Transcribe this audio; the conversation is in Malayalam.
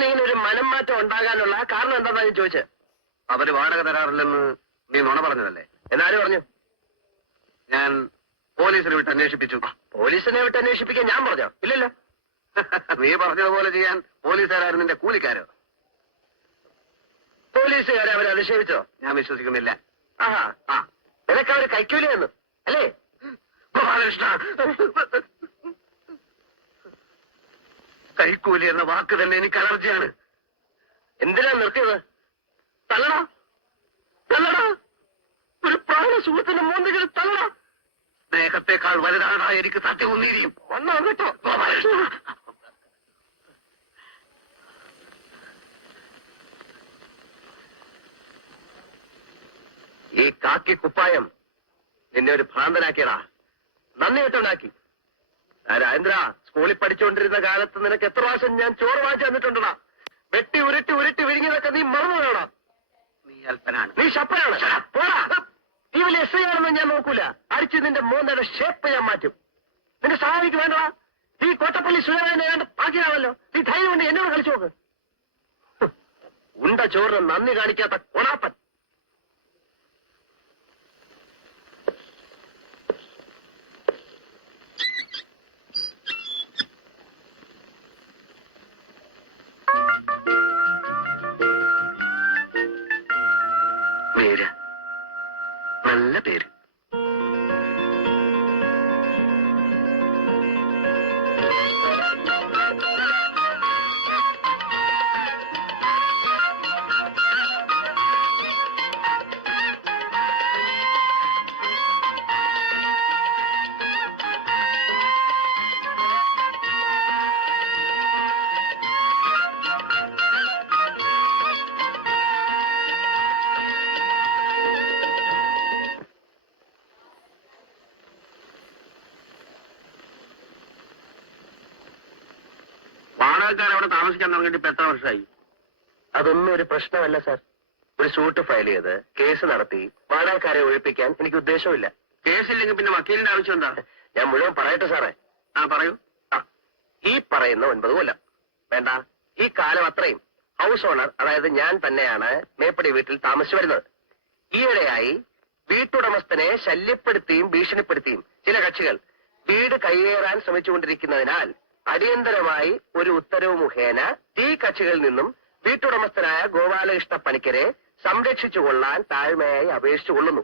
പെട്ടെന്ന് ഇങ്ങനെ ഒരു മനംമാറ്റം ഉണ്ടാകാനുള്ള കാരണം എന്താണെന്നാ ഞാൻ ചോദിച്ചത്? അവര് വാടക തരാറില്ലെന്ന് നീ നുണ പറഞ്ഞതല്ലേ? എന്നാരും പറഞ്ഞു? ഞാൻ പോലീസിനെ വിട്ട് അന്വേഷിപ്പിച്ചു. പോലീസിനെ വിട്ട് അന്വേഷിപ്പിക്കാൻ ഞാൻ പറഞ്ഞോ? ഇല്ലല്ലോ. നീ പറഞ്ഞതുപോലെ ചെയ്യാൻ പോലീസുകാരായിരുന്നു നിന്റെ കൂലിക്കാരോ? പോലീസുകാരെ അവരെ അധിക്ഷേപിച്ചോ? ഞാൻ വിശ്വസിക്കുന്നില്ല. ആഹാ, ആ നിനക്ക് അവര് കൈക്കൂലി തന്നു അല്ലേ? ഗോപാലകൃഷ്ണ, കൈക്കൂലി എന്ന വാക്ക് തന്നെ എനിക്ക് അലർജിയാണ്. എന്തിനാ നിർത്തിയത്? തള്ളടാ, തള്ളടാ, ഒരു പ്രാണ സുഹൃത്തിന്റെ മൂന്നിൽ തള്ളടാ. സ്നേഹത്തെക്കാൾ വലുതാണ് എനിക്ക് സത്യവും വന്നോ കേട്ടോ ഗോപാലകൃഷ്ണ. ഈ കാക്കി കുപ്പായം നിന്നെ ഒരു ഭ്രാന്തനാക്കിയടാ, നന്ദി കെട്ടുണ്ടാക്കി. രാജേന്ദ്ര, സ്കൂളിൽ പഠിച്ചുകൊണ്ടിരുന്ന കാലത്ത് നിനക്ക് എത്ര പ്രാവശ്യം ഞാൻ ചോറ് വാങ്ങിച്ചു തന്നിട്ടുണ്ടടാ. വെട്ടി ഉരുട്ടി ഉരുട്ടി വിരിഞ്ഞതൊക്കെ നീ മറന്നു വേണോടാ. നീ അല്പനാണ്. നീ ശപ്പനാണ്. പോടാ. നീ വലിയ എസ് ഐ ആണെന്ന് ഞാൻ നോക്കൂല. അടിച്ച് നിന്റെ മോന്തയുടെ ഷേപ്പ് ഞാൻ മാറ്റും. നിന്റെ സഹായിക്ക് വേണ്ടടാ. നീ കോട്ടപ്പള്ളി സുരേന്ദ്രനെ ഏതാണ്ട് പാക്കിയാണല്ലോ. നീ ധൈര്യം കൊണ്ട് എന്നോട് കളിച്ചു നോക്ക്. ഉണ്ട ചോറിന് നന്ദി കാണിക്കാത്ത കൊണാപ്പൻ. പേര് നല്ല പേര്. വാടകക്കാർ അവിടെ താമസിക്കാൻ തുടങ്ങിയിട്ട് ഇപ്പൊ എത്ര വർഷമായി? അതൊന്നും ഒരു പ്രശ്നമല്ല സാർ. ഒരു സൂട്ട് ഫയൽ ചെയ്ത് കേസ് നടത്തി വാടകക്കാരെ ഒഴിപ്പിക്കാൻ എനിക്ക് ഉദ്ദേശമില്ല. കേസില്ലെങ്കിൽ പിന്നെ വക്കീലിന്റെ ആവശ്യം എന്താ? ഞാൻ മുഴുവൻ പറയട്ടെ സാറേ. പറയൂ. ഈ പറയുന്ന 9 കൊല്ലം വേണ്ട, ഈ കാലം അത്രയും ഹൗസ് ഓണർ, അതായത് ഞാൻ തന്നെയാണ് മേപ്പടി വീട്ടിൽ താമസിച്ചു വരുന്നത്. ഈയിടെയായി വീട്ടുടമസ്ഥനെ ശല്യപ്പെടുത്തിയും ഭീഷണിപ്പെടുത്തിയും ചില കക്ഷികൾ വീട് കയ്യേറാൻ ശ്രമിച്ചുകൊണ്ടിരിക്കുന്നതിനാൽ അടിയന്തരമായി ഒരു ഉത്തരവ് മുഖേന ഈ കക്ഷികളിൽ നിന്നും വീട്ടുടമസ്ഥനായ ഗോപാലകൃഷ്ണ പണിക്കരെ സംരക്ഷിച്ചുകൊള്ളാൻ താഴ്മയായി അപേക്ഷിച്ചുകൊള്ളുന്നു.